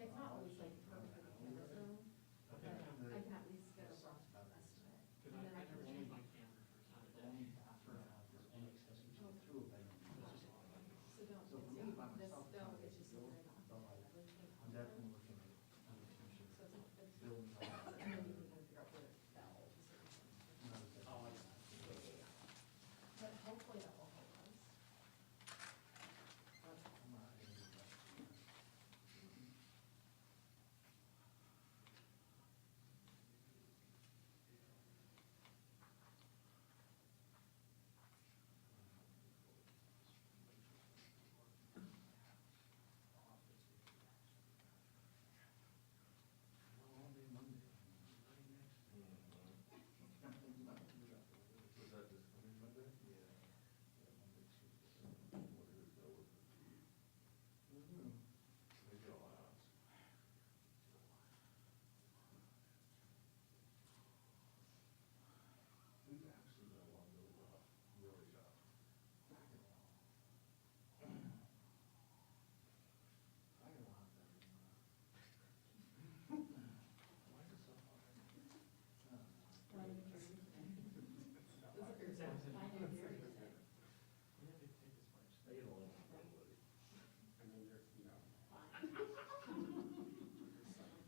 It's not always like perfect milestone, but I can at least get a rough estimate. And then I can change my camera for time of day. So don't, it's, this, no, it's just right off. I'm definitely looking at future So it's not, it's, building. and then you can kind of figure out where it fell. But hopefully that will help us.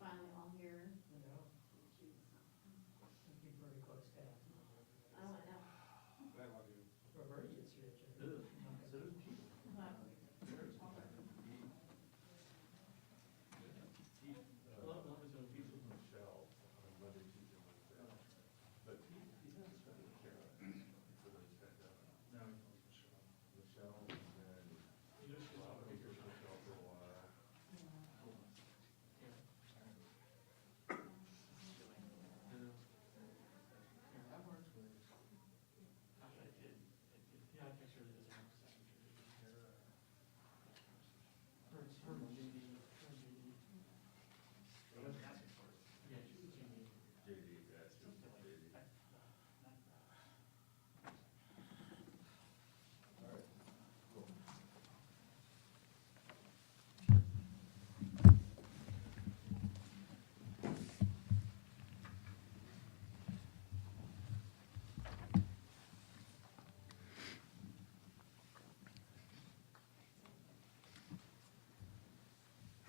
Finally all here. Keep very close tabs. Oh, I know. Robert gets rich.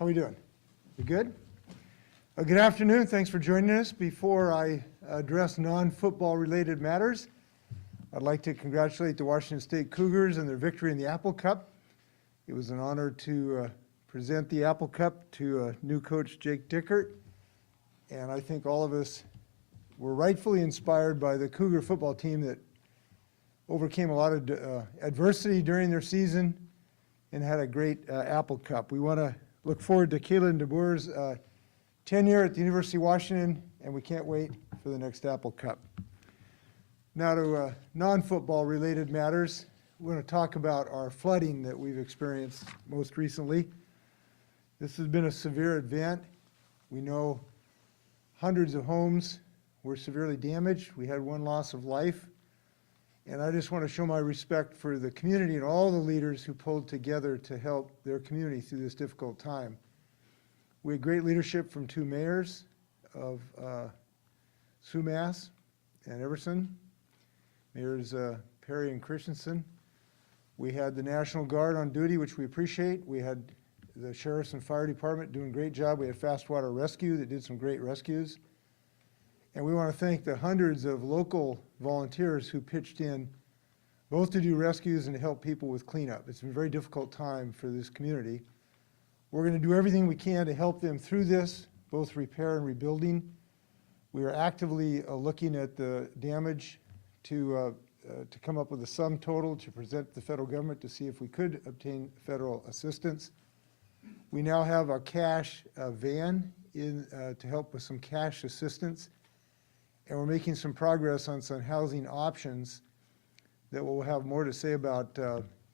How are we doing? You good? Good afternoon. Thanks for joining us. Before I address non-football related matters, I'd like to congratulate the Washington State Cougars and their victory in the Apple Cup. It was an honor to present the Apple Cup to new coach Jake Dickert, and I think all of us were rightfully inspired by the Cougar football team that overcame a lot of adversity during their season and had a great Apple Cup. We want to look forward to Kalen DeBoer's tenure at the University of Washington, and we can't wait for the next Apple Cup. Now to non-football related matters. We're going to talk about our flooding that we've experienced most recently. This has been a severe event. We know hundreds of homes were severely damaged. We had one loss of life. And I just want to show my respect for the community and all the leaders who pulled together to help their community through this difficult time. We had great leadership from two mayors of Sumas and Everson, Mayors Perry and Christensen. We had the National Guard on duty, which we appreciate. We had the Sheriff's and Fire Department doing a great job. We had Fast Water Rescue that did some great rescues. And we want to thank the hundreds of local volunteers who pitched in both to do rescues and to help people with cleanup. It's been a very difficult time for this community. We're going to do everything we can to help them through this, both repair and rebuilding. We are actively looking at the damage to come up with a sum total to present to the federal government to see if we could obtain federal assistance. We now have a cash van in to help with some cash assistance. And we're making some progress on some housing options that we'll have more to say about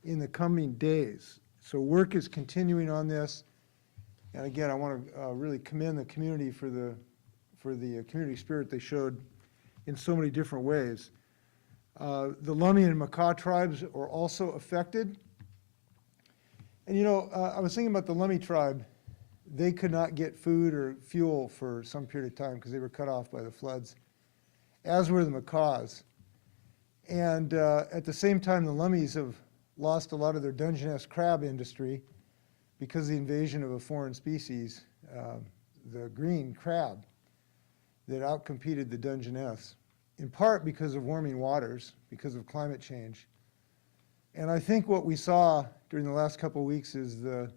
in the coming days. So work is continuing on this. And again, I want to really commend the community for the community spirit they showed in so many different ways. The Lummi and Makah tribes are also affected. And you know, I was thinking about the Lummi tribe. They could not get food or fuel for some period of time because they were cut off by the floods, as were the macaws. And at the same time, the Lummies have lost a lot of their Dungeness crab industry because of the invasion of a foreign species, the green crab, that outcompeted the Dungeness, in part because of warming waters, because of climate change. And I think what we saw during the last couple of weeks is the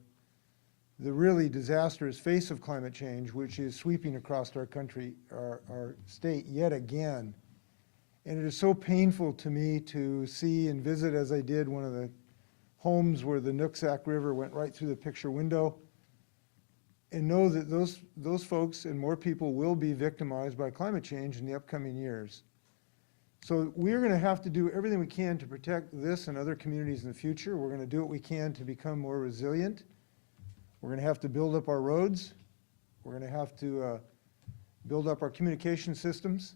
really disastrous face of climate change, which is sweeping across our country, our state yet again. And it is so painful to me to see and visit, as I did, one of the homes where the Nooksack River went right through the picture window, and know that those folks and more people will be victimized by climate change in the upcoming years. So we're going to have to do everything we can to protect this and other communities in the future. We're going to do what we can to become more resilient. We're going to have to build up our roads. We're going to have to build up our communication systems.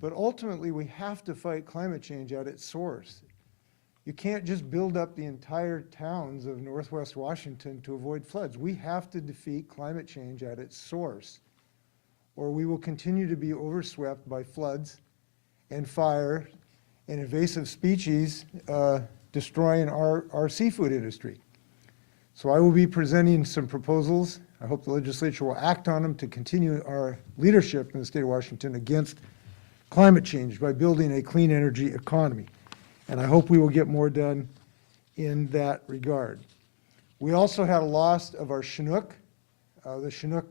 But ultimately, we have to fight climate change at its source. You can't just build up the entire towns of Northwest Washington to avoid floods. We have to defeat climate change at its source, or we will continue to be overswept by floods and fire and invasive species destroying our seafood industry. So I will be presenting some proposals. I hope the legislature will act on them to continue our leadership in the state of Washington against climate change by building a clean energy economy. And I hope we will get more done in that regard. We also had a loss of our Chinook. The Chinook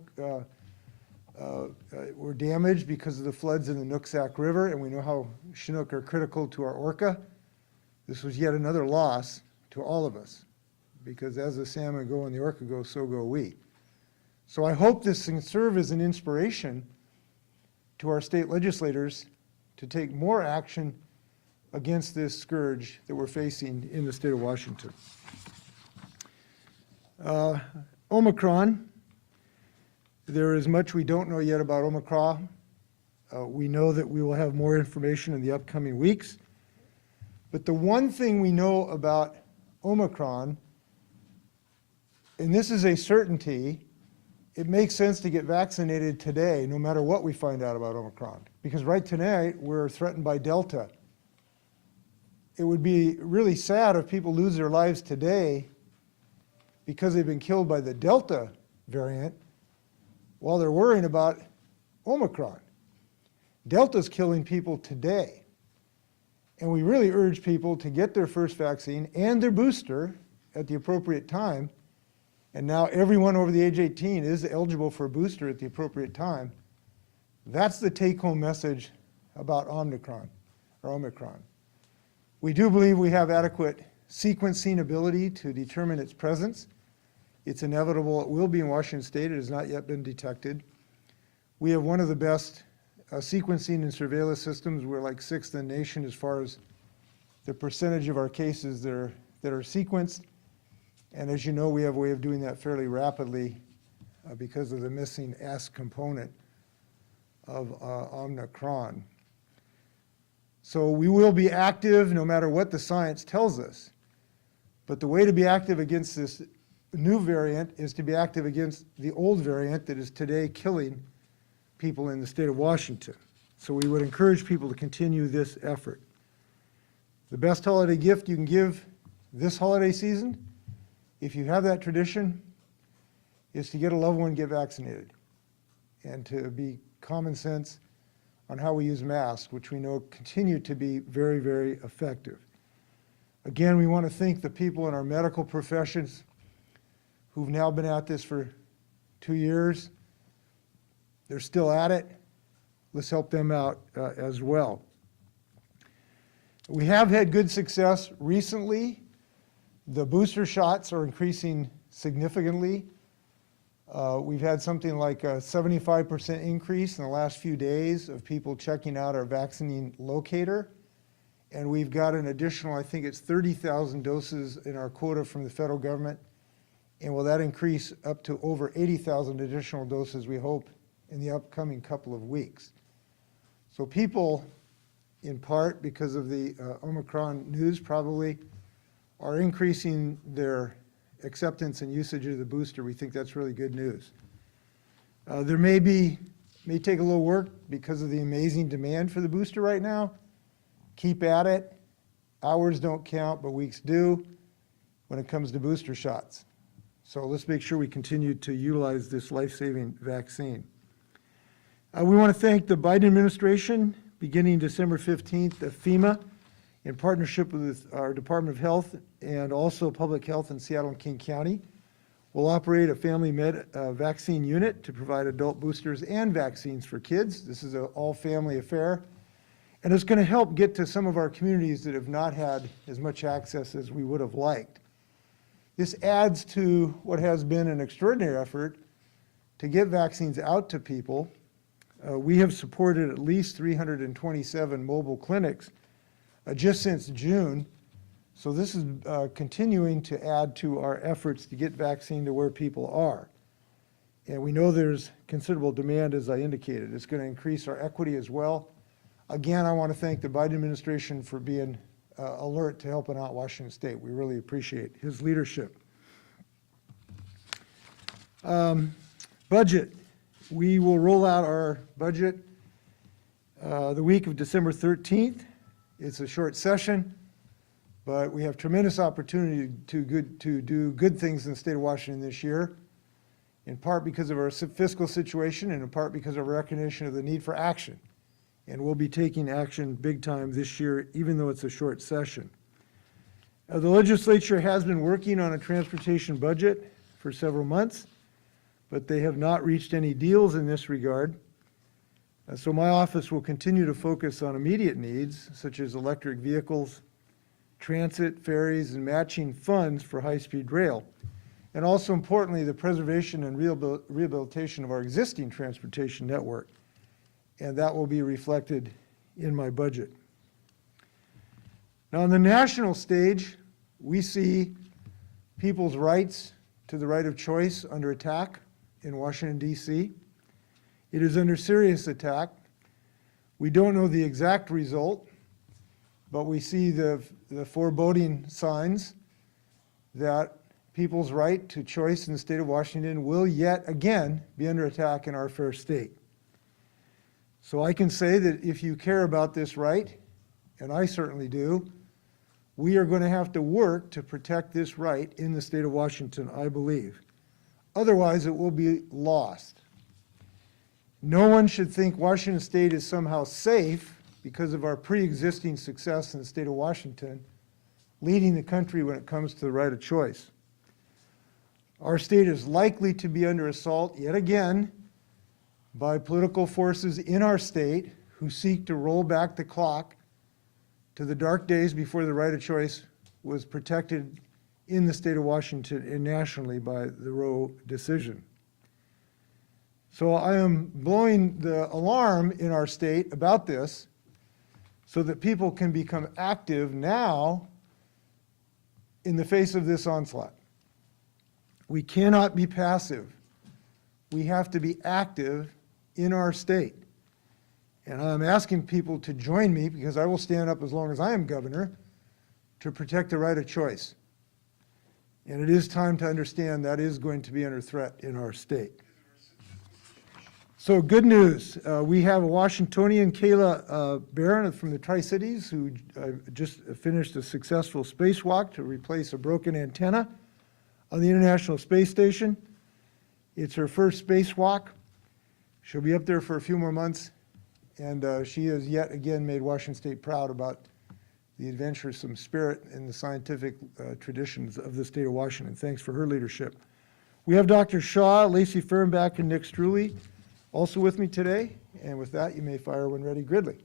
were damaged because of the floods in the Nooksack River, and we know how Chinook are critical to our orca. This was yet another loss to all of us, because as the salmon go and the orca go, so go we. So I hope this can serve as an inspiration to our state legislators to take more action against this scourge that we're facing in the state of Washington. Omicron, there is much we don't know yet about Omicron. We know that we will have more information in the upcoming weeks. But the one thing we know about Omicron, and this is a certainty, it makes sense to get vaccinated today, no matter what we find out about Omicron. Because right tonight, we're threatened by Delta. It would be really sad if people lose their lives today because they've been killed by the Delta variant while they're worrying about Omicron. Delta's killing people today. And we really urge people to get their first vaccine and their booster at the appropriate time. And now everyone over the age 18 is eligible for a booster at the appropriate time. That's the take-home message about Omicron. We do believe we have adequate sequencing ability to determine its presence. It's inevitable it will be in Washington State. It has not yet been detected. We have one of the best sequencing and surveillance systems. We're like 6th in the nation as far as the percentage of our cases that are sequenced. And as you know, we have a way of doing that fairly rapidly because of the missing S component of Omicron. So we will be active no matter what the science tells us. But the way to be active against this new variant is to be active against the old variant that is today killing people in the state of Washington. So we would encourage people to continue this effort. The best holiday gift you can give this holiday season, if you have that tradition, is to get a loved one get vaccinated and to be common sense on how we use masks, which we know continue to be very, very effective. Again, we want to thank the people in our medical professions who've now been at this for 2 years. They're still at it. Let's help them out as well. We have had good success recently. The booster shots are increasing significantly. We've had something like a 75% increase in the last few days of people checking out our vaccine locator. And we've got an additional, I think it's 30,000 doses in our quota from the federal government. And will that increase up to over 80,000 additional doses, we hope, in the upcoming couple of weeks. So people, in part because of the Omicron news probably, are increasing their acceptance and usage of the booster, we think that's really good news. There may take a little work because of the amazing demand for the booster right now. Keep at it. Hours don't count, but weeks do when it comes to booster shots. So let's make sure we continue to utilize this life-saving vaccine. We want to thank the Biden administration, beginning December 15th, FEMA, in partnership with our Department of Health and also Public Health in Seattle and King County, will operate a family vaccine unit to provide adult boosters and vaccines for kids. This is an all-family affair, and it's going to help get to some of our communities that have not had as much access as we would have liked. This adds to what has been an extraordinary effort to get vaccines out to people. We have supported at least 327 mobile clinics just since June. So this is continuing to add to our efforts to get vaccine to where people are. And we know there's considerable demand, as I indicated. It's going to increase our equity as well. Again, I want to thank the Biden administration for being alert to helping out Washington State. We really appreciate his leadership. Budget. We will roll out our budget the week of December 13th. It's a short session, but we have tremendous opportunity to do good things in the state of Washington this year, in part because of our fiscal situation and in part because of our recognition of the need for action. And we'll be taking action big time this year, even though it's a short session. The legislature has been working on a transportation budget for several months, but they have not reached any deals in this regard. So my office will continue to focus on immediate needs, such as electric vehicles, transit, ferries, and matching funds for high-speed rail. And also importantly, the preservation and rehabilitation of our existing transportation network. And that will be reflected in my budget. Now on the national stage, we see people's rights to the right of choice under attack in Washington, D.C. It is under serious attack. We don't know the exact result, but we see the foreboding signs that people's right to choice in the state of Washington will yet again be under attack in our fair state. So I can say that if you care about this right, and I certainly do, we are going to have to work to protect this right in the state of Washington, I believe. Otherwise, it will be lost. No one should think Washington State is somehow safe because of our pre-existing success in the state of Washington, leading the country when it comes to the right of choice. Our state is likely to be under assault yet again by political forces in our state who seek to roll back the clock to the dark days before the right of choice was protected in the state of Washington and nationally by the Roe decision. So I am blowing the alarm in our state about this so that people can become active now in the face of this onslaught. We cannot be passive. We have to be active in our state. And I'm asking people to join me, because I will stand up as long as I am governor, to protect the right of choice. And it is time to understand that is going to be under threat in our state. So good news. We have a Washingtonian, Kayla Barron from the Tri-Cities, who just finished a successful spacewalk to replace a broken antenna on the International Space Station. It's her first spacewalk. She'll be up there for a few more months, and she has yet again made Washington State proud about the adventuresome spirit and the scientific traditions of the state of Washington. Thanks for her leadership. We have Dr. Shaw, Lacey Fernback, and Nick Struley also with me today. And with that, you may fire when ready. Gridley.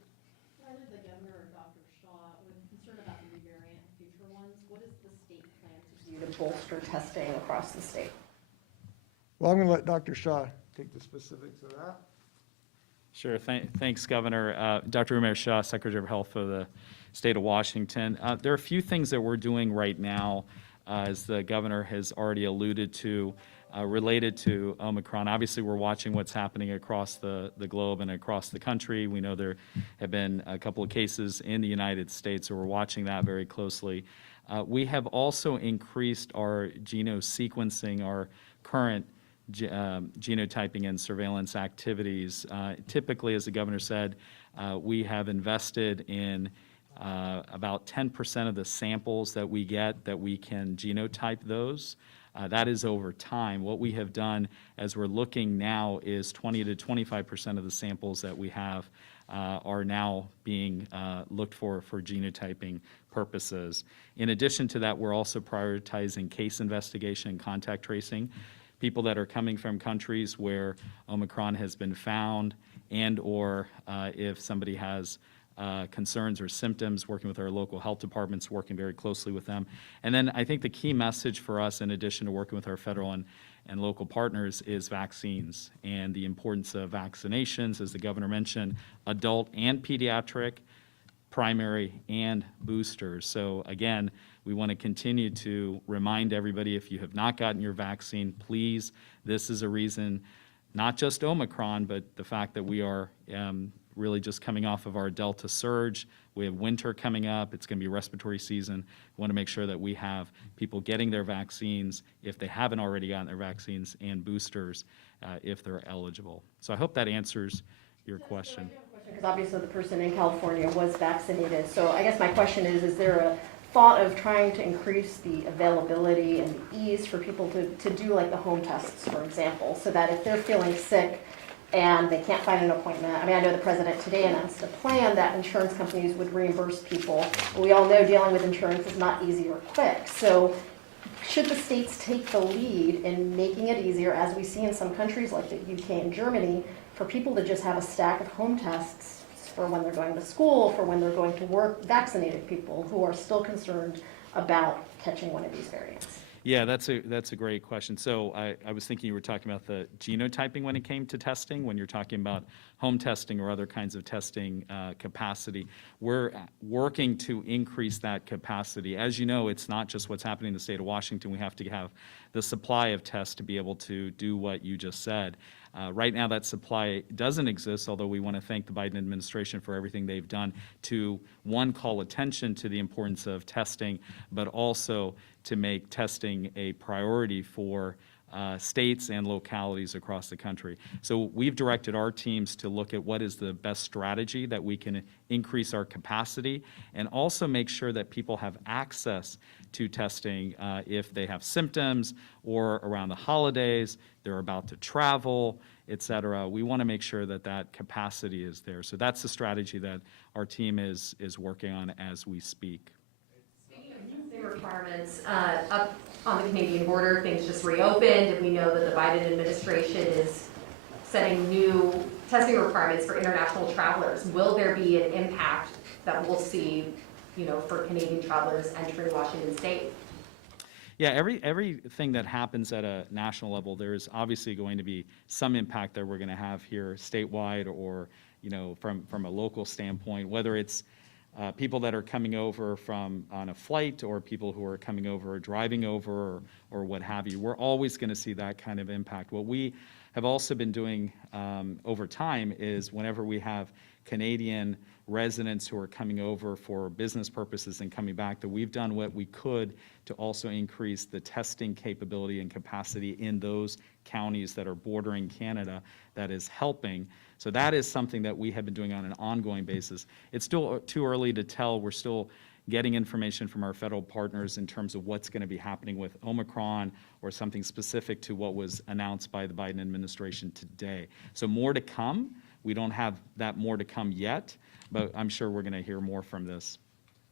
Whether the governor or Dr. Shaw, when concerned about the new variant and future ones, what does the state plan to do to bolster testing across the state? Well, I'm going to let Dr. Shaw take the specifics of that. Sure. Thanks, Governor. Dr. Umair Shah, Secretary of Health for the state of Washington. There are a few things that we're doing right now, as the governor has already alluded to, related to Omicron. Obviously, we're watching what's happening across the globe and across the country. We know there have been a couple of cases in the United States, so we're watching that very closely. We have also increased our genosequencing, our current genotyping and surveillance activities. Typically, as the governor said, we have invested in about 10% of the samples that we get that we can genotype those. That is over time. What we have done as we're looking now is 20 to 25% of the samples that we have are now being looked for genotyping purposes. In addition to that, we're also prioritizing case investigation and contact tracing. People that are coming from countries where Omicron has been found, and or if somebody has concerns or symptoms, working with our local health departments, working very closely with them. And then I think the key message for us, in addition to working with our federal and local partners, is vaccines and the importance of vaccinations, as the governor mentioned, adult and pediatric, primary and boosters. So again, we want to continue to remind everybody, if you have not gotten your vaccine, please, this is a reason, not just Omicron, but the fact that we are really just coming off of our Delta surge. We have winter coming up. It's going to be respiratory season. We want to make sure that we have people getting their vaccines if they haven't already gotten their vaccines, and boosters if they're eligible. So I hope that answers your question. Because obviously the person in California was vaccinated. So I guess my question is there a thought of trying to increase the availability and the ease for people to do like the home tests, for example, so that if they're feeling sick and they can't find an appointment. I mean, I know the president today announced a plan that insurance companies would reimburse people. We all know dealing with insurance is not easy or quick. So should the states take the lead in making it easier, as we see in some countries like the UK and Germany, for people to just have a stack of home tests for when they're going to school, for when they're going to work, vaccinated people who are still concerned about catching one of these variants? Yeah, that's a great question. So I was thinking you were talking about the genotyping when it came to testing, when you're talking about home testing or other kinds of testing capacity. We're working to increase that capacity. As you know, it's not just what's happening in the state of Washington. We have to have the supply of tests to be able to do what you just said. Right now, that supply doesn't exist, although we want to thank the Biden administration for everything they've done to, one, call attention to the importance of testing, but also to make testing a priority for states and localities across the country. So we've directed our teams to look at what is the best strategy that we can increase our capacity, and also make sure that people have access to testing if they have symptoms or around the holidays, they're about to travel, et cetera. We want to make sure that that capacity is there. So that's the strategy that our team is working on as we speak. Speaking of testing requirements, up on the Canadian border, things just reopened, and we know that the Biden administration is setting new testing requirements for international travelers. Will there be an impact that we'll see, for Canadian travelers entering Washington State? Yeah, everything that happens at a national level, there's obviously going to be some impact that we're going to have here statewide, or from a local standpoint, whether it's people that are coming over on a flight, or people who are coming over or driving over, or what have you. We're always going to see that kind of impact. What we have also been doing over time is, whenever we have Canadian residents who are coming over for business purposes and coming back, that we've done what we could to also increase the testing capability and capacity in those counties that are bordering Canada. That is helping. So that is something that we have been doing on an ongoing basis. It's still too early to tell. We're still getting information from our federal partners in terms of what's going to be happening with Omicron, or something specific to what was announced by the Biden administration today. So more to come. We don't have that more to come yet, but I'm sure we're going to hear more from this.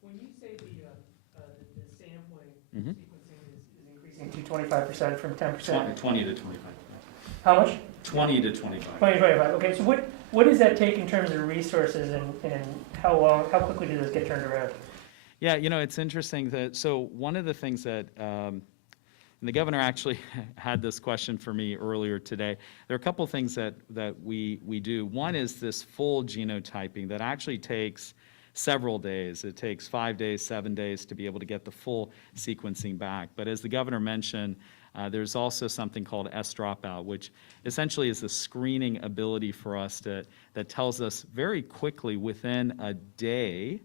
When you say the sampling sequencing is increasing to 25% from 10%? 20 to 25. How much? 20 to 25. 20 to 25. Okay, so what does that take in terms of resources, and how quickly does this get turned around? Yeah, it's interesting that, so one of the things that, and the governor actually had this question for me earlier today. There are a couple of things that we do. One is this full genotyping that actually takes several days. It takes 5 days, 7 days to be able to get the full sequencing back. But as the governor mentioned, there's also something called S-dropout, which essentially is a screening ability for us that tells us very quickly, within a day,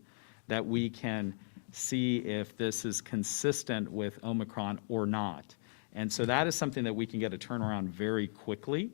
that we can see if this is consistent with Omicron or not. And so that is something that we can get a turnaround very quickly.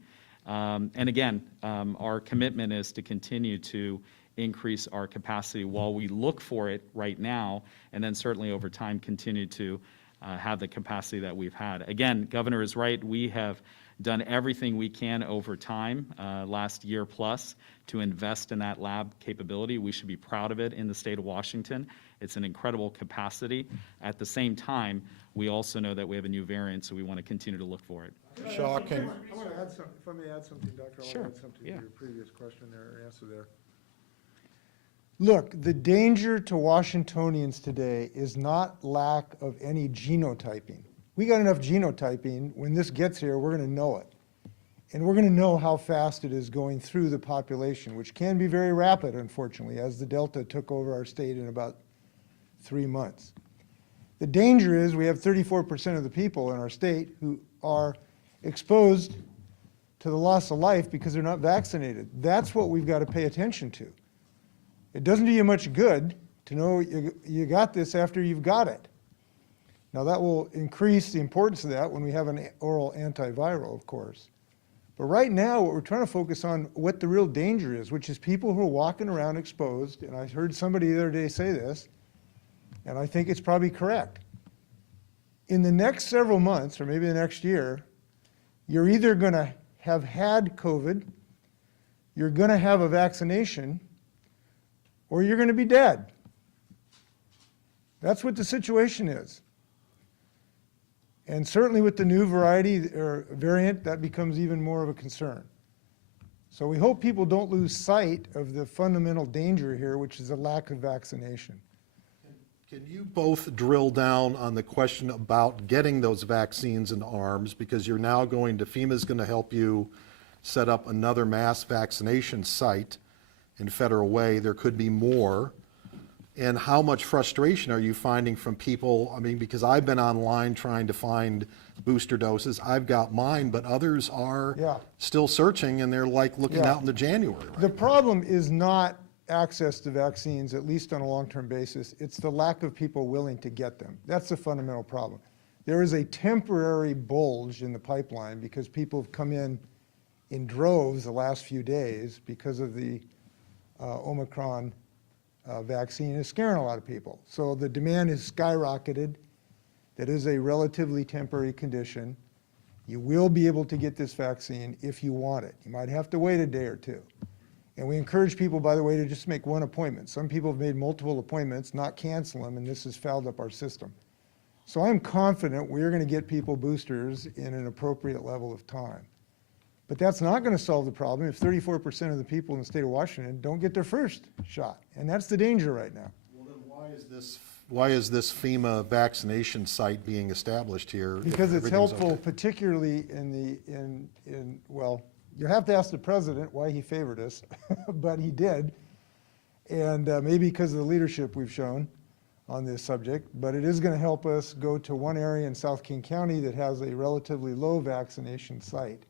And again, our commitment is to continue to increase our capacity while we look for it right now, and then certainly over time continue to have the capacity that we've had. Again, Governor is right. We have done everything we can over time, last year plus, to invest in that lab capability. We should be proud of it in the state of Washington. It's an incredible capacity. At the same time, we also know that we have a new variant, so we want to continue to look for it. Shaw, can I want to add something, if I may add something, Doctor, I Sure, want to add something to yeah. your previous question there, or answer there. Look, the danger to Washingtonians today is not lack of any genotyping. We got enough genotyping. When this gets here, we're going to know it. And we're going to know how fast it is going through the population, which can be very rapid, unfortunately, as the Delta took over our state in about 3 months. The danger is we have 34% of the people in our state who are exposed to the loss of life because they're not vaccinated. That's what we've got to pay attention to. It doesn't do you much good to know you got this after you've got it. Now that will increase the importance of that when we have an oral antiviral, of course. But right now, what we're trying to focus on what the real danger is, which is people who are walking around exposed, and I heard somebody the other day say this, and I think it's probably correct. In the next several months, or maybe the next year, you're either going to have had COVID, you're going to have a vaccination, or you're going to be dead. That's what the situation is. And certainly with the new variety or variant, that becomes even more of a concern. So we hope people don't lose sight of the fundamental danger here, which is a lack of vaccination. Can you both drill down on the question about getting those vaccines into arms, because you're now FEMA's going to help you set up another mass vaccination site in Federal Way. There could be more. And how much frustration are you finding from people? I mean, because I've been online trying to find booster doses. I've got mine, but others are still searching, and they're like looking out into January. Right? The problem is not access to vaccines, at least on a long-term basis. It's the lack of people willing to get them. That's the fundamental problem. There is a temporary bulge in the pipeline because people have come in droves the last few days because of the Omicron vaccine is scaring a lot of people. So the demand is skyrocketed. That is a relatively temporary condition. You will be able to get this vaccine if you want it. You might have to wait a day or two. And we encourage people, by the way, to just make one appointment. Some people have made multiple appointments, not cancel them, and this has fouled up our system. So I'm confident we're going to get people boosters in an appropriate level of time. But that's not going to solve the problem if 34% of the people in the state of Washington don't get their first shot. And that's the danger right now. Well, then why is this FEMA vaccination site being established here? Because it's helpful, particularly well, you have to ask the president why he favored us, but he did. And maybe because of the leadership we've shown on this subject, but it is going to help us go to one area in South King County that has a relatively low vaccination site.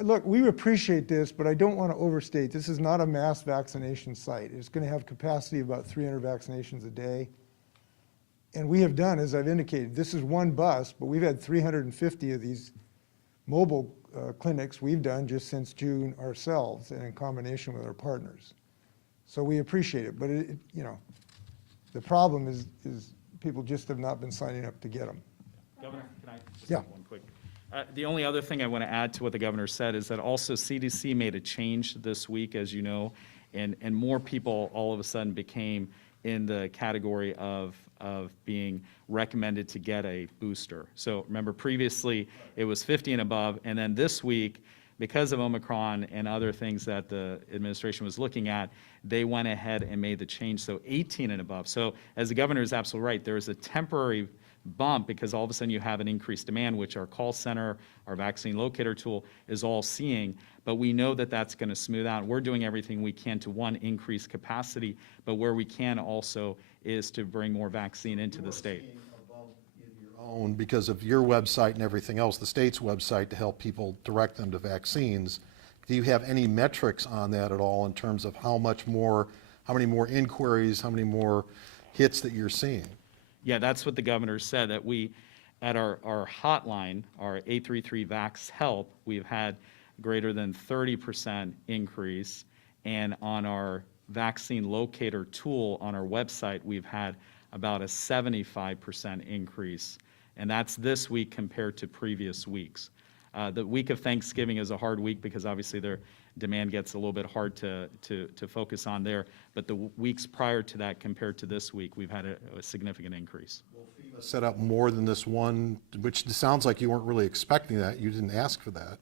Look, we appreciate this, but I don't want to overstate. This is not a mass vaccination site. It's going to have capacity of about 300 vaccinations a day. And we have done, as I've indicated, this is one bus, but we've had 350 of these mobile clinics we've done just since June ourselves and in combination with our partners. So we appreciate it, but the problem is people just have not been signing up to get them. Governor, can I just have one quick? The only other thing I want to add to what the governor said is that also CDC made a change this week, as you know, and more people all of a sudden became in the category of being recommended to get a booster. So remember, previously it was 50 and above, and then this week, because of Omicron and other things that the administration was looking at, they went ahead and made the change, so 18 and above. So as the governor is absolutely right, there is a temporary bump because all of a sudden you have an increased demand, which our call center, our vaccine locator tool is all seeing, but we know that that's going to smooth out. We're doing everything we can to, one, increase capacity, but where we can also is to bring more vaccine into the state. Own because of your website and everything else, the state's website, to help people direct them to vaccines. Do you have any metrics on that at all in terms of how many more inquiries, how many more hits that you're seeing. Yeah, that's what the governor said, that we, at our hotline, our 833 Vax Help, we've had greater than 30% increase. And on our vaccine locator tool on our website, we've had about a 75% increase. And that's this week compared to previous weeks. The week of Thanksgiving is a hard week because obviously their demand gets a little bit hard to focus on there. But the weeks prior to that compared to this week, we've had a significant increase. FEMA set up more than this one, which sounds like you weren't really expecting that. You didn't ask for that.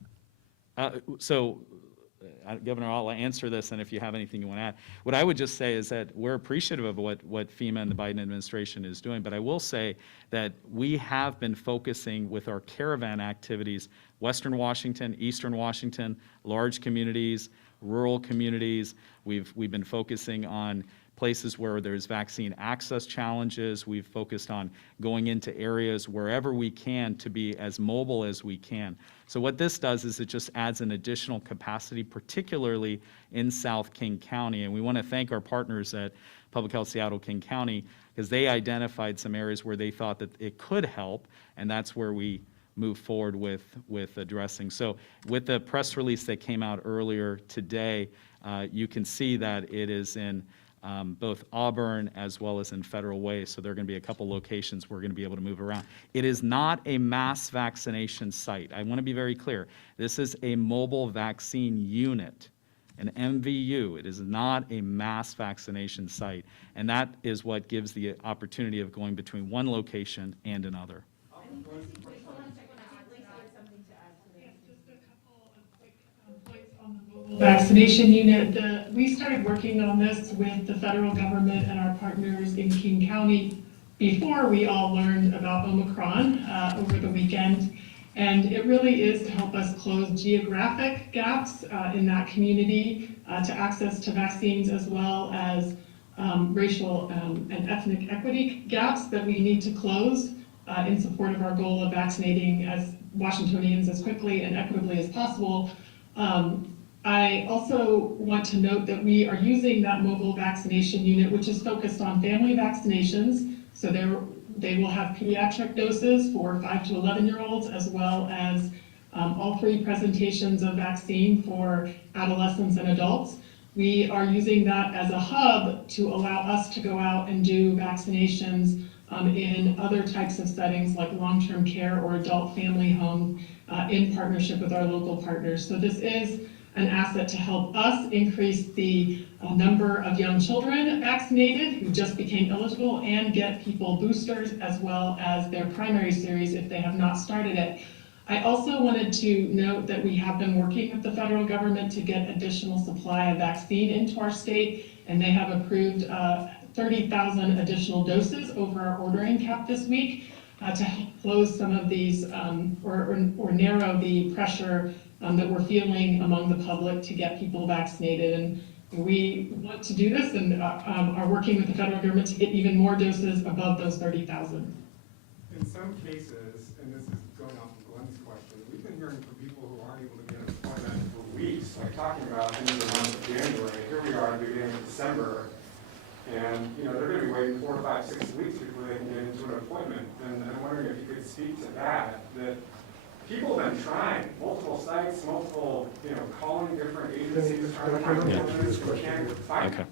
Governor, I'll answer this, and if you have anything you want to add. What I would just say is that we're appreciative of what FEMA and the Biden administration is doing, but I will say that we have been focusing with our caravan activities, Western Washington, Eastern Washington, large communities, rural communities. We've been focusing on places where there's vaccine access challenges. We've focused on going into areas wherever we can to be as mobile as we can. So what this does is it just adds an additional capacity, particularly in South King County. And we want to thank our partners at Public Health Seattle King County because they identified some areas where they thought that it could help, and that's where we move forward with addressing. So with the press release that came out earlier today, you can see that it is in both Auburn as well as in Federal Way. So there are going to be a couple locations we're going to be able to move around. It is not a mass vaccination site. I want to be very clear. This is a mobile vaccine unit, an MVU. It is not a mass vaccination site. And that is what gives the opportunity of going between one location and another. Vaccination unit. We started working on this with the federal government and our partners in King County before we all learned about Omicron over the weekend. And it really is to help us close geographic gaps in that community to access to vaccines, as well as racial and ethnic equity gaps that we need to close in support of our goal of vaccinating as Washingtonians as quickly and equitably as possible. I also want to note that we are using that mobile vaccination unit, which is focused on family vaccinations. So they will have pediatric doses for 5 to 11-year-olds, as well as all 3 presentations of vaccine for adolescents and adults. We are using that as a hub to allow us to go out and do vaccinations in other types of settings like long-term care or adult family home in partnership with our local partners. So this is an asset to help us increase the number of young children vaccinated who just became eligible and get people boosters as well as their primary series if they have not started it. I also wanted to note that we have been working with the federal government to get additional supply of vaccine into our state, and they have approved 30,000 additional doses over our ordering cap this week to help close some of these or narrow the pressure that we're feeling among the public to get people vaccinated. And we want to do this and are working with the federal government to get even more doses above those 30,000. In some cases, and this is going off of Glenn's question, we've been hearing from people who aren't able to get an appointment for weeks, like talking about in the month of January. Here we are at the beginning of December, and they're going to be waiting 4 to 5, 6 weeks before they can get into an appointment. And I'm wondering if you could speak to that people have been trying multiple sites, calling different agencies, trying to find appointments, and can't find them.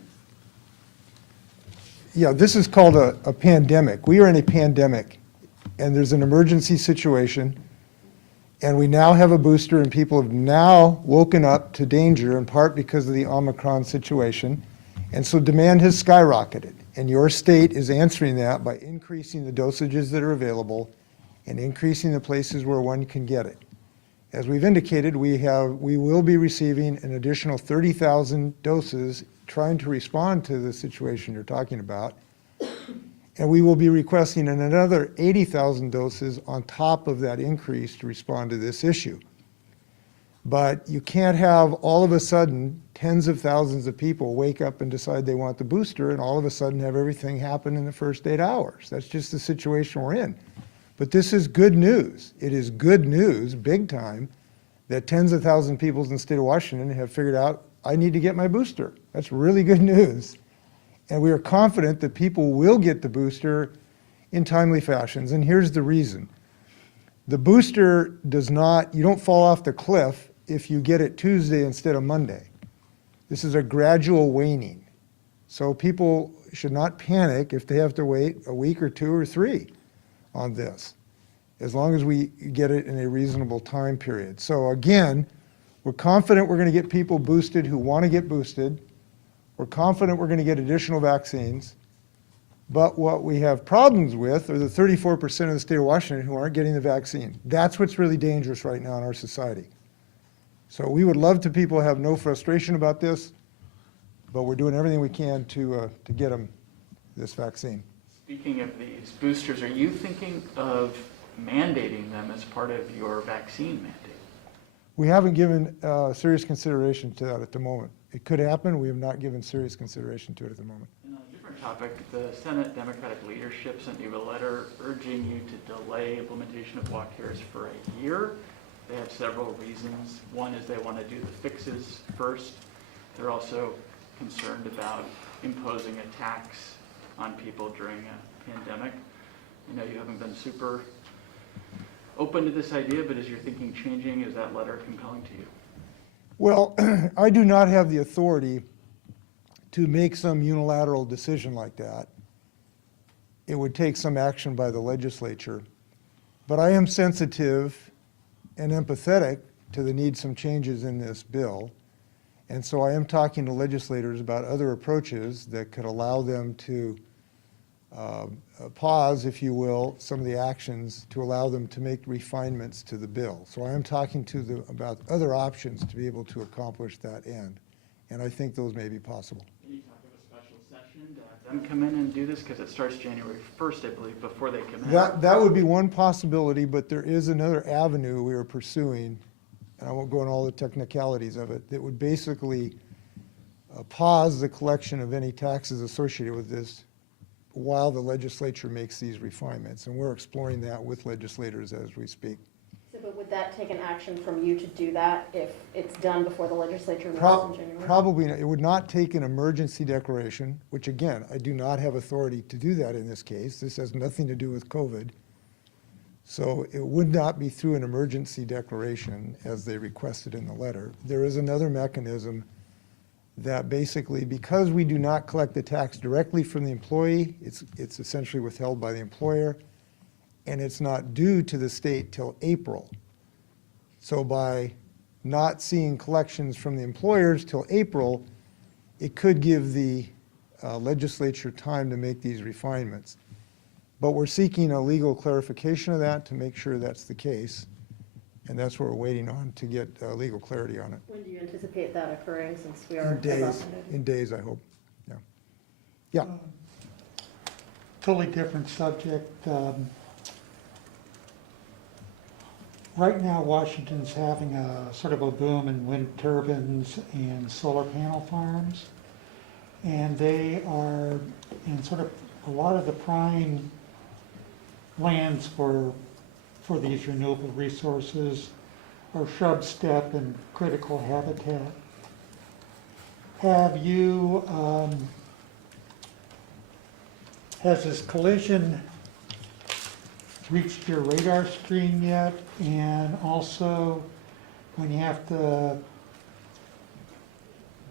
Yeah, this is called a pandemic. We are in a pandemic, and there's an emergency situation, and we now have a booster, and people have now woken up to danger, in part because of the Omicron situation, and so demand has skyrocketed, and your state is answering that by increasing the dosages that are available and increasing the places where one can get it. As we've indicated, we will be receiving an additional 30,000 doses trying to respond to the situation you're talking about. And we will be requesting another 80,000 doses on top of that increase to respond to this issue. But you can't have all of a sudden tens of thousands of people wake up and decide they want the booster and all of a sudden have everything happen in the first 8 hours. That's just the situation we're in. But this is good news. It is good news, big time, that tens of thousands of people in the state of Washington have figured out, I need to get my booster. That's really good news. And we are confident that people will get the booster in timely fashions, and here's the reason. The booster does not, you don't fall off the cliff if you get it Tuesday instead of Monday. This is a gradual waning. So people should not panic if they have to wait a week or 2 or 3 on this, as long as we get it in a reasonable time period. So again, we're confident we're going to get people boosted who want to get boosted. We're confident we're going to get additional vaccines. But what we have problems with are the 34% of the state of Washington who aren't getting the vaccine. That's what's really dangerous right now in our society. So we would love to people have no frustration about this, but we're doing everything we can to get them this vaccine. Speaking of these boosters, are you thinking of mandating them as part of your vaccine mandate? We haven't given serious consideration to that at the moment. It could happen. We have not given serious consideration to it at the moment. And on a different topic, the Senate Democratic leadership sent you a letter urging you to delay implementation of walk cares for a year. They have several reasons. One is they want to do the fixes first. They're also concerned about imposing a tax on people during a pandemic. I know you haven't been super open to this idea, but is your thinking changing? Is that letter compelling to you? Well, I do not have the authority to make some unilateral decision like that. It would take some action by the legislature. But I am sensitive and empathetic to the need some changes in this bill. And so I am talking to legislators about other approaches that could allow them to pause, if you will, some of the actions to allow them to make refinements to the bill. So I am talking to them about other options to be able to accomplish that end. And I think those may be possible. Can you talk of a special session to have them come in and do this? Because it starts January 1st, I believe, before they come in. That would be one possibility, but there is another avenue we are pursuing, and I won't go into all the technicalities of it, that would basically pause the collection of any taxes associated with this while the legislature makes these refinements. And we're exploring that with legislators as we speak. So, but would that take an action from you to do that if it's done before the legislature meets in January? Probably not. It would not take an emergency declaration, which again, I do not have authority to do that in this case. This has nothing to do with COVID. So it would not be through an emergency declaration as they requested in the letter. There is another mechanism that basically, because we do not collect the tax directly from the employee, it's essentially withheld by the employer, and it's not due to the state till April. So by not seeing collections from the employers till April, it could give the legislature time to make these refinements. But we're seeking a legal clarification of that to make sure that's the case. And that's what we're waiting on to get legal clarity on it. When do you anticipate that occurring, since we are In days, about to- in days, I hope. Yeah. Yeah. Totally different subject. Right now, Washington's having a sort of a boom in wind turbines and solar panel farms. And they are in sort of a lot of the prime lands for these renewable resources are shrub, steppe, and critical habitat. Have you, has this collision reached your radar screen yet? And also, when you have to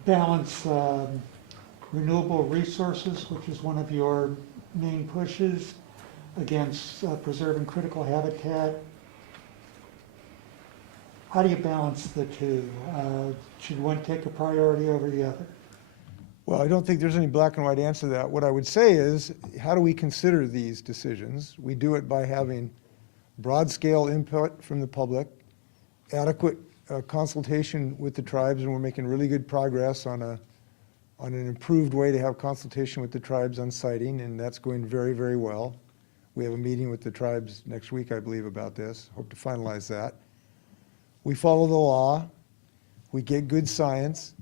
balance renewable resources, which is one of your main pushes, against preserving critical habitat, how do you balance the two? Should one take a priority over the other? Well, I don't think there's any black and white answer to that. What I would say is, how do we consider these decisions? We do it by having broad-scale input from the public, adequate consultation with the tribes, and we're making really good progress on an improved way to have consultation with the tribes on siting, and that's going very, very well. We have a meeting with the tribes next week, I believe, about this. Hope to finalize that. We follow the law, we get good science,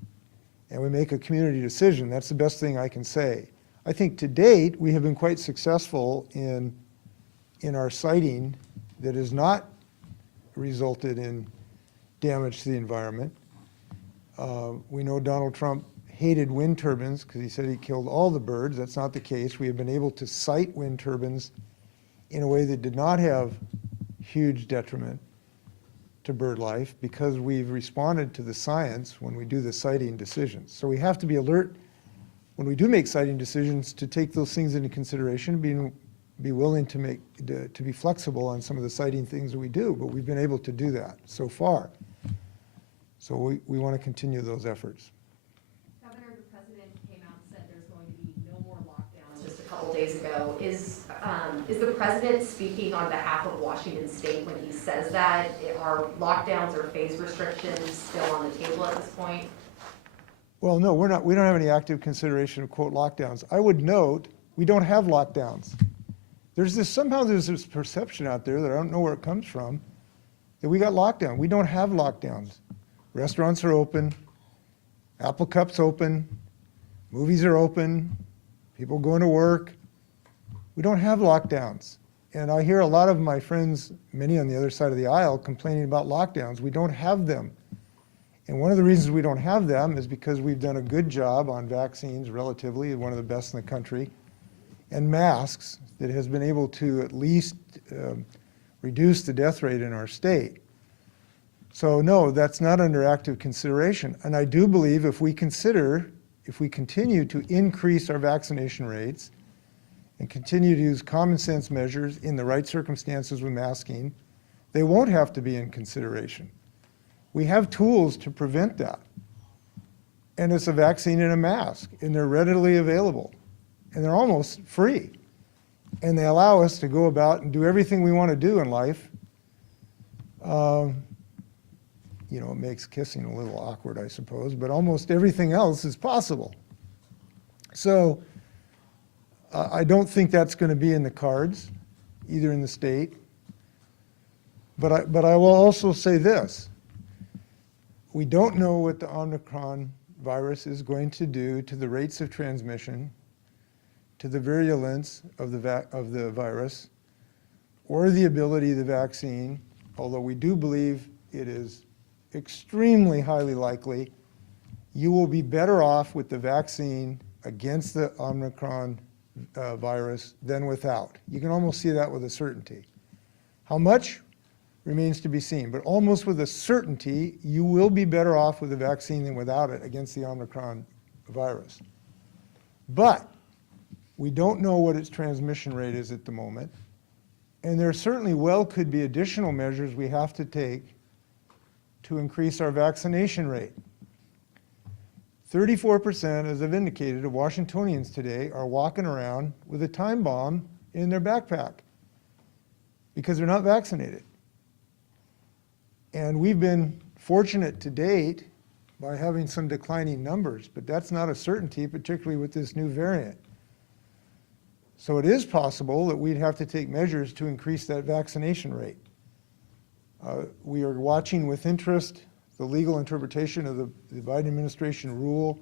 and we make a community decision. That's the best thing I can say. I think to date, we have been quite successful in our siting that has not resulted in damage to the environment. We know Donald Trump hated wind turbines because he said he killed all the birds. That's not the case. We have been able to site wind turbines in a way that did not have huge detriment to bird life because we've responded to the science when we do the siting decisions. So we have to be alert when we do make siting decisions to take those things into consideration, be willing to be flexible on some of the siting things that we do, but we've been able to do that so far. So we want to continue those efforts. Governor, the president came out and said there's going to be no more lockdowns just a couple days ago. Is the president speaking on behalf of Washington State when he says that? Are lockdowns or phase restrictions still on the table at this point? Well, no, we're not. We don't have any active consideration of, quote, lockdowns. I would note, we don't have lockdowns. Somehow there's this perception out there that I don't know where it comes from, that we got lockdown. We don't have lockdowns. Restaurants are open, Apple Cup's open, movies are open, people going to work. We don't have lockdowns. And I hear a lot of my friends, many on the other side of the aisle, complaining about lockdowns. We don't have them. And one of the reasons we don't have them is because we've done a good job on vaccines, relatively, one of the best in the country, and masks that has been able to at least reduce the death rate in our state. So no, that's not under active consideration. And I do believe if we continue to increase our vaccination rates and continue to use common sense measures in the right circumstances with masking, they won't have to be in consideration. We have tools to prevent that. And it's a vaccine and a mask, and they're readily available. And they're almost free. And they allow us to go about and do everything we want to do in life. You know, it makes kissing a little awkward, I suppose, but almost everything else is possible. So I don't think that's going to be in the cards, either in the state. But I will also say this. We don't know what the Omicron virus is going to do to the rates of transmission, to the virulence of the virus, or the ability of the vaccine, although we do believe it is extremely highly likely you will be better off with the vaccine against the Omicron virus than without. You can almost see that with a certainty. How much remains to be seen, but almost with a certainty, you will be better off with the vaccine than without it against the Omicron virus. But we don't know what its transmission rate is at the moment, and there certainly could be additional measures we have to take to increase our vaccination rate. 34%, as I've indicated, of Washingtonians today are walking around with a time bomb in their backpack because they're not vaccinated. And we've been fortunate to date by having some declining numbers, but that's not a certainty, particularly with this new variant. So it is possible that we'd have to take measures to increase that vaccination rate. We are watching with interest the legal interpretation of the Biden administration rule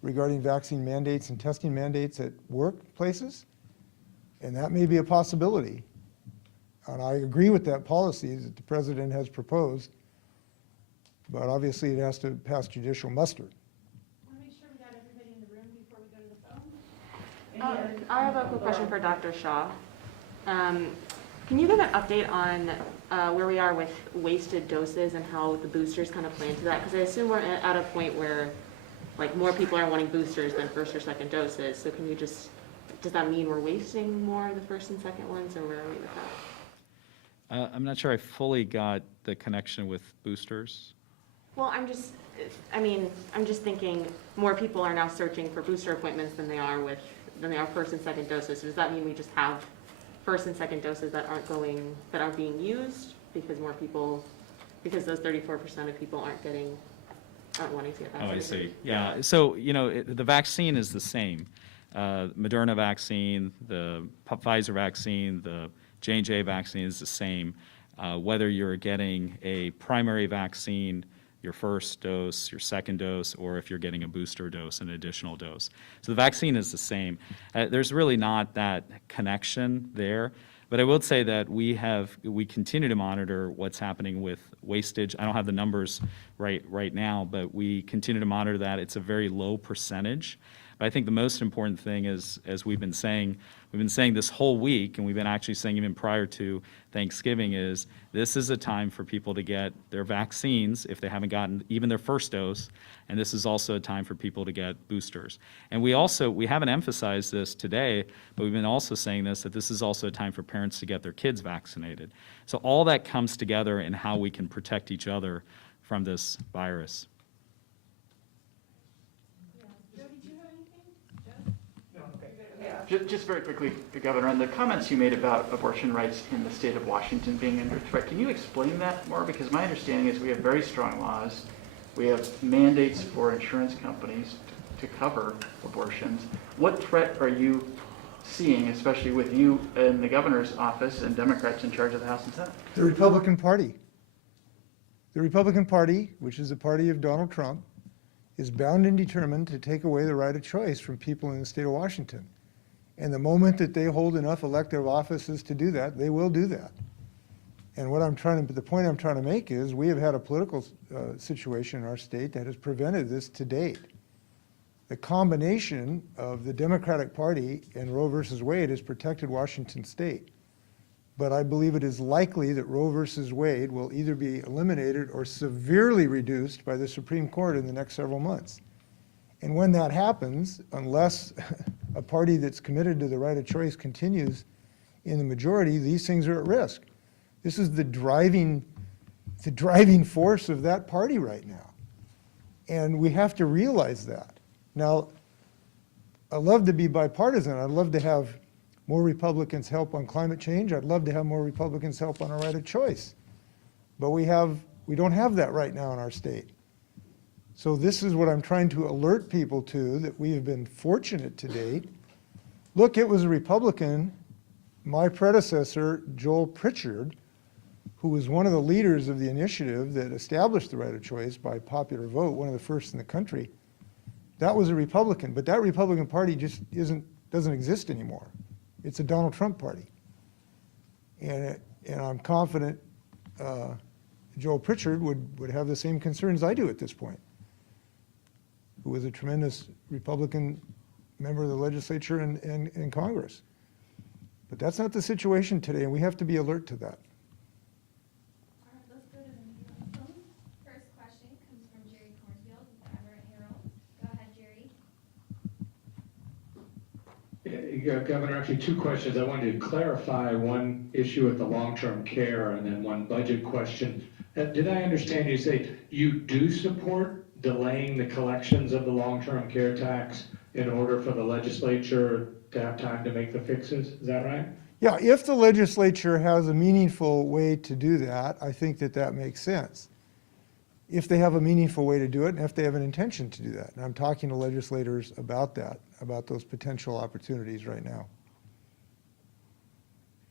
regarding vaccine mandates and testing mandates at workplaces, and that may be a possibility. And I agree with that policy that the president has proposed, but obviously it has to pass judicial muster. I want to make sure we got everybody in the room before we go to the phone. I have a quick question for Dr. Shaw. Can you give an update on where we are with wasted doses and how the boosters kind of play into that? Because I assume we're at a point where like more people are wanting boosters than first or second doses. So can you does that mean we're wasting more of the first and second ones, or where are we with that? I'm not sure I fully got the connection with boosters. Well, I'm just thinking more people are now searching for booster appointments than they are first and second doses. So does that mean we just have first and second doses that aren't being used because those 34% of people aren't wanting to get vaccinated? Oh, I see. Yeah. So, the vaccine is the same. Moderna vaccine, the Pfizer vaccine, the J&J vaccine is the same. Whether you're getting a primary vaccine, your first dose, your second dose, or if you're getting a booster dose, an additional dose. So the vaccine is the same. There's really not that connection there. But I will say that we continue to monitor what's happening with wastage. I don't have the numbers right now, but we continue to monitor that. It's a very low percentage. But I think the most important thing is, as we've been saying this whole week, and we've been actually saying even prior to Thanksgiving, is this is a time for people to get their vaccines if they haven't gotten even their first dose, and this is also a time for people to get boosters. And we haven't emphasized this today, but we've been also saying that this is also a time for parents to get their kids vaccinated. So all that comes together in how we can protect each other from this virus. Just very quickly, Governor, on the comments you made about abortion rights in the state of Washington being under threat, can you explain that more? Because my understanding is we have very strong laws. We have mandates for insurance companies to cover abortions. What threat are you seeing, especially with you in the governor's office and Democrats in charge of the House and Senate? The Republican Party. The Republican Party, which is the party of Donald Trump, is bound and determined to take away the right of choice from people in the state of Washington. And the moment that they hold enough elective offices to do that, they will do that. And the point I'm trying to make is we have had a political situation in our state that has prevented this to date. The combination of the Democratic Party and Roe versus Wade has protected Washington state. But I believe it is likely that Roe versus Wade will either be eliminated or severely reduced by the Supreme Court in the next several months. And when that happens, unless a party that's committed to the right of choice continues in the majority, these things are at risk. This is the driving force of that party right now. And we have to realize that. Now, I love to be bipartisan. I'd love to have more Republicans help on climate change. I'd love to have more Republicans help on a right of choice. But we don't have that right now in our state. So this is what I'm trying to alert people to, that we have been fortunate to date. Look, it was a Republican, my predecessor, Joel Pritchard, who was one of the leaders of the initiative that established the right of choice by popular vote, one of the first in the country. That was a Republican, but that Republican Party just doesn't exist anymore. It's a Donald Trump party. And I'm confident Joel Pritchard would have the same concerns I do at this point, who was a tremendous Republican member of the legislature and Congress. But that's not the situation today, and we have to be alert to that. All right, let's go to the milestone. First question comes from Jerry Cornfield with the Everett Herald. Go ahead, Jerry. Governor, actually two questions. I wanted to clarify one issue with the long-term care and then one budget question. Did I understand you say you do support delaying the collections of the long-term care tax in order for the legislature to have time to make the fixes? Is that right? Yeah, if the legislature has a meaningful way to do that, I think that makes sense. If they have a meaningful way to do it, and if they have an intention to do that. And I'm talking to legislators about that, about those potential opportunities right now.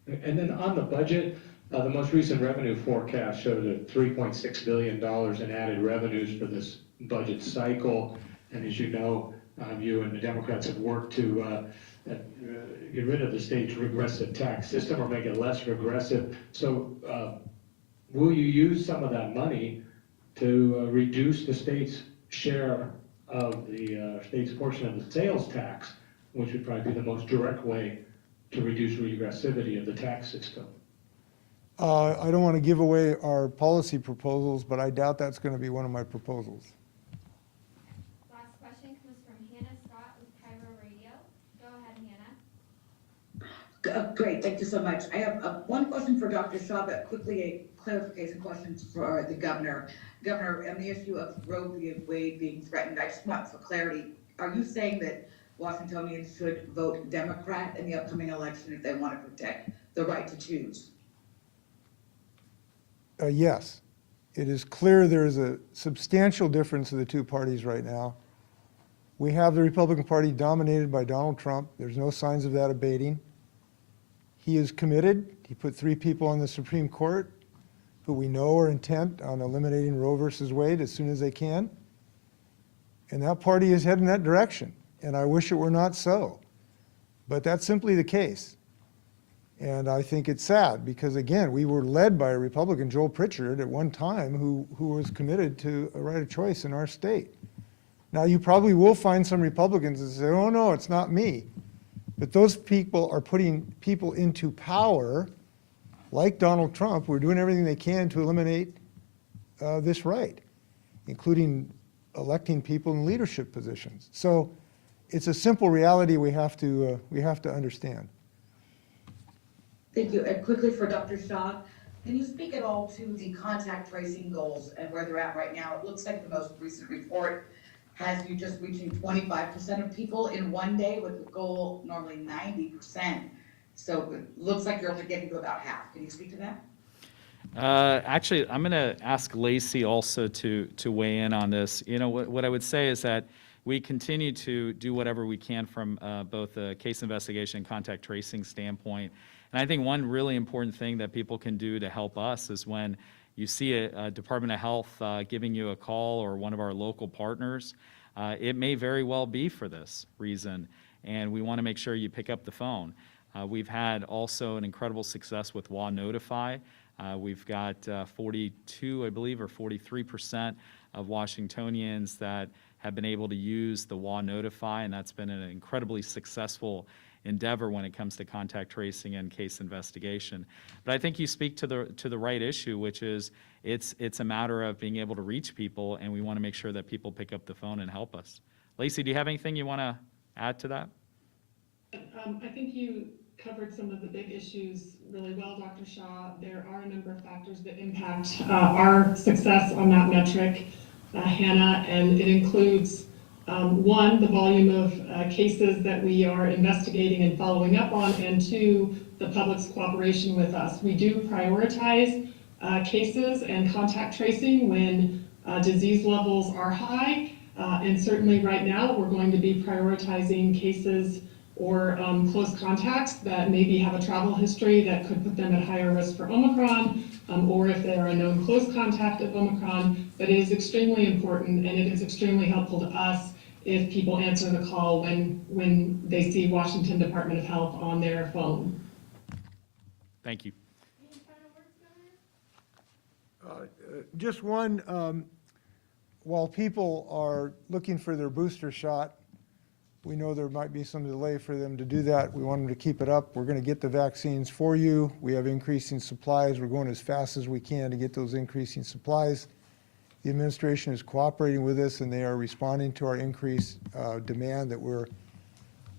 And then on the budget, the most recent revenue forecast showed a $3.6 billion in added revenues for this budget cycle. And as you know, you and the Democrats have worked to get rid of the state's regressive tax system or make it less regressive. So will you use some of that money to reduce the state's share of the state's portion of the sales tax, which would probably be the most direct way to reduce regressivity of the tax system? I don't want to give away our policy proposals, but I doubt that's going to be one of my proposals. Last question comes from Hannah Scott with Cairo Radio. Go ahead, Hannah. Great, thank you so much. I have one question for Dr. Shaw, but quickly a clarification question for the governor. Governor, on the issue of Roe v. Wade being threatened, I just want for clarity, are you saying that Washingtonians should vote Democrat in the upcoming election if they want to protect the right to choose? Yes. It is clear there is a substantial difference in the two parties right now. We have the Republican Party dominated by Donald Trump. There's no signs of that abating. He is committed. He put 3 people on the Supreme Court who we know are intent on eliminating Roe versus Wade as soon as they can. And that party is heading that direction. And I wish it were not so. But that's simply the case. And I think it's sad because, again, we were led by a Republican, Joel Pritchard, at one time who was committed to a right of choice in our state. Now, you probably will find some Republicans that say, oh, no, it's not me. But those people are putting people into power, like Donald Trump, who are doing everything they can to eliminate this right, including electing people in leadership positions. So it's a simple reality we have to understand. Thank you. And quickly for Dr. Shaw, can you speak at all to the contact tracing goals and where they're at right now? It looks like the most recent report has you just reaching 25% of people in one day, with the goal normally 90%. So it looks like you're only getting to about half. Can you speak to that? Actually, I'm going to ask Lacey also to weigh in on this. You know, what I would say is that we continue to do whatever we can from both a case investigation and contact tracing standpoint. And I think one really important thing that people can do to help us is when you see a Department of Health giving you a call, or one of our local partners, it may very well be for this reason, and we want to make sure you pick up the phone. We've had also an incredible success with WA Notify. We've got 42, I believe, or 43% of Washingtonians that have been able to use the WA Notify, and that's been an incredibly successful endeavor when it comes to contact tracing and case investigation. But I think you speak to the right issue, which is it's a matter of being able to reach people, and we want to make sure that people pick up the phone and help us. Lacey, do you have anything you want to add to that? I think you covered some of the big issues really well, Dr. Shaw. There are a number of factors that impact our success on that metric, Hannah, and it includes one, the volume of cases that we are investigating and following up on, and two, the public's cooperation with us. We do prioritize cases and contact tracing when disease levels are high, and certainly right now we're going to be prioritizing cases or close contacts that maybe have a travel history that could put them at higher risk for Omicron, or if they're a known close contact of Omicron. But it is extremely important, and it is extremely helpful to us if people answer the call when they see Washington Department of Health on their phone. Thank you. Just one, while people are looking for their booster shot, we know there might be some delay for them to do that. We want them to keep it up. We're going to get the vaccines for you. We have increasing supplies. We're going as fast as we can to get those increasing supplies. The administration is cooperating with us, and they are responding to our increased demand that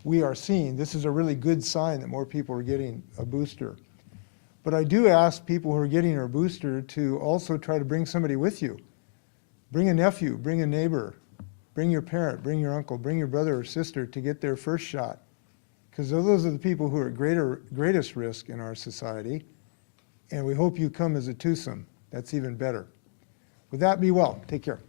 we are seeing. This is a really good sign that more people are getting a booster. But I do ask people who are getting our booster to also try to bring somebody with you. Bring a nephew, bring a neighbor, bring your parent, bring your uncle, bring your brother or sister to get their first shot, because those are the people who are at greatest risk in our society, and we hope you come as a twosome. That's even better. With that, be well. Take care.